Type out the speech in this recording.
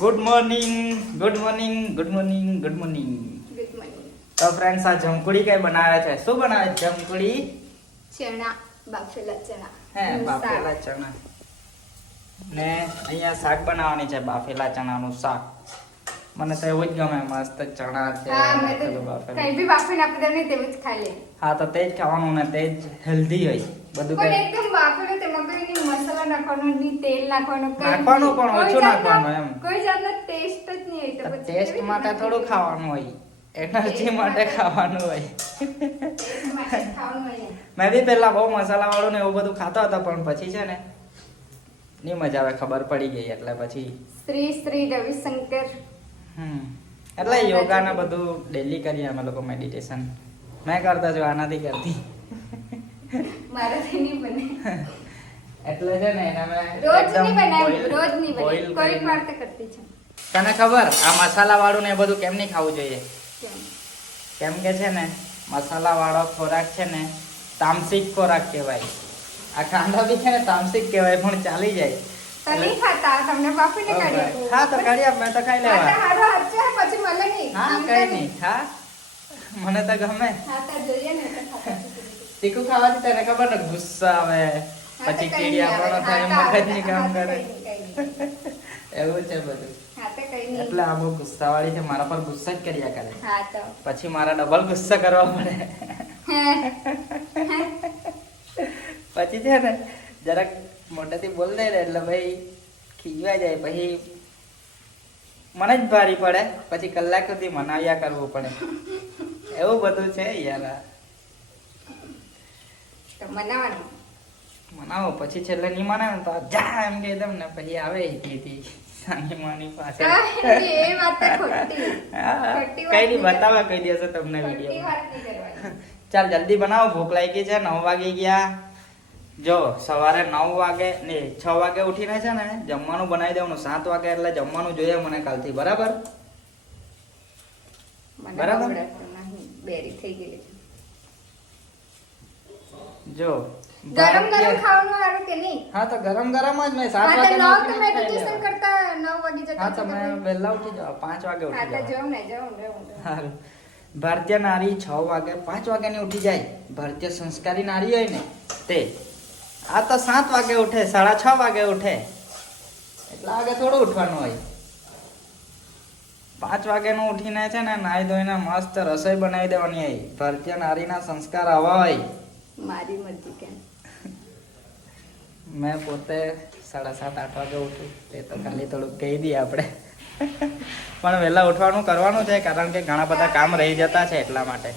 Good morning good morning good morning good morning. તો friends આ જમકુડી કઈ બનાવે છે? શું બનાવે છે જમકુડી? ચણા, બાફેલા ચણા. હે બાફેલા ચણા. ને અહીંયા શાક બનાવવાની છે, બાફેલા ચણાનું શાક. મને તો એવું જ ગમે, મસ્ત ચણા છે. હા મેં તો કઈ બી બાફીને આપી દે ને તેવું જ ખાઈ લે. હા તો તે જ ખાવાનું ને તે જ હેલ્ધી હોય બધું. પણ એકદમ બાફેલો તેમાં કોઈ મસાલા નાખવાનો નહીં, તેલ નાખવાનું કઈ નાખવાનું પણ ઓછું નાખવાનું એમ. કોઈ જાતનો ટેસ્ટ જ નહીં હોય. તો પછી ટેસ્ટ માટે થોડું ખાવાનું હોય, એનર્જી માટે ખાવાનું હોય. ટેસ્ટ માટે ખાવાનું હોય. મેં બી પહેલા બહુ મસાલા વાળું ને એવું બધું ખાતો હતો, પણ પછી છે ને ની મજા આવે, ખબર પડી ગઈ એટલે પછી શ્રી રવિશંકર. એટલે યોગા ને બધું ડેલી કરીએ અમે લોકો, મેડિટેશન મેં કરતા છું, આનાથી કરતી મારાથી નહીં બને. એટલે છે ને એને મેં રોજ નહીં એકદમ બનાવી, રોજ નહીં boil બનાવી. કોઈ કરીને. વાર તો કરતી છું. તને ખબર આ મસાલા વાળું ને એ બધું કેમ નહીં ખાવું જોઈએ? કેમ? કેમ કે છે ને મસાલા વાળો ખોરાક છે ને તામસિક ખોરાક કહેવાય. આ કાંદા બી છે ને તામસિક કહેવાય, પણ ચાલી જાય. તો નહીં ખાતા, તમને બાફીને કાઢી આપું. હા તો કાઢી આપ, મેં તો ખાઈ હા તો લેવા. હારો હાચો હે, પછી મળે નહીં. હા કઈ નહીં, હા મને તો ગમે. હા તો જોઈએ ને તો ખાતા છું. તીખું ખાવાથી તને ખબર ને ગુસ્સા આવે, પછી ચીડિયાપણો થાય, મગજની કામ કરે, એવું છે બધું. એટલે આ બહુ ગુસ્સાવાળી છે, મારા પર ગુસ્સા જ કર્યા કરે, પછી મારા ડબલ ગુસ્સા કરવા પડે. પછી છે ને જરાક મોટેથી બોલ દે ને એટલે ભાઈ ખીજવાઈ જાય, પછી મને જ ભારી પડે, પછી કલાક સુધી મનાવ્યા કરવું પડે. એવું બધું છે યાર. મનાવો પછી છેલ્લે નહીં માને ને તો જા એમ કહી દઉં ને, પછી આવે કીધી સાની માની પાસે. કઈ નહીં બતાવવા કહી દેશે તમને વિડીયો. ચાલ જલ્દી બનાવો, ભૂખ લાગી છે, 9 વાગી ગયા. જો સવારે 9 વાગે ને 6 વાગે ઉઠીને છે ને જમવાનું બનાવી દેવાનું, 7 વાગે એટલે જમવાનું જોઈએ મને કાલથી. બરાબર બરાબર. બેરી થઈ ગઈ. જો ગરમ ગરમ ખાવાનું હારું કે નહીં? હા તો ગરમ ગરમ જ મેં 7 હા તો વાગે 9 તો મેડિટેશન કરતા 9 વાગે જતા. હા તો મેં વહેલા ઉઠી જાવ, 5 વાગે હા ઉઠી તો જાવ. જાઉં ને. સારું. ભારતીય નારી 6 વાગે 5 વાગ્યાની ઉઠી જાય. ભારતીય સંસ્કારી નારી હોય ને તે આ તો 7 વાગે ઉઠે, 6:30 વાગે ઉઠે. એટલા વાગે થોડું ઉઠવાનું હોય. 5 વાગ્યાનું ઉઠીને છે ને નાઈ ધોઈને મસ્ત રસોઈ બનાવી દેવાની હોય. ભારતીય નારીના સંસ્કાર આવા હોય. મારી મરજી કે મેં પોતે 7:30-8 વાગે ઉઠું, તે તો ખાલી થોડુંક કહી દઈએ આપણે. પણ વહેલા ઉઠવાનું કરવાનું છે, કારણ કે ઘણા બધા કામ રહી જતા છે એટલા માટે.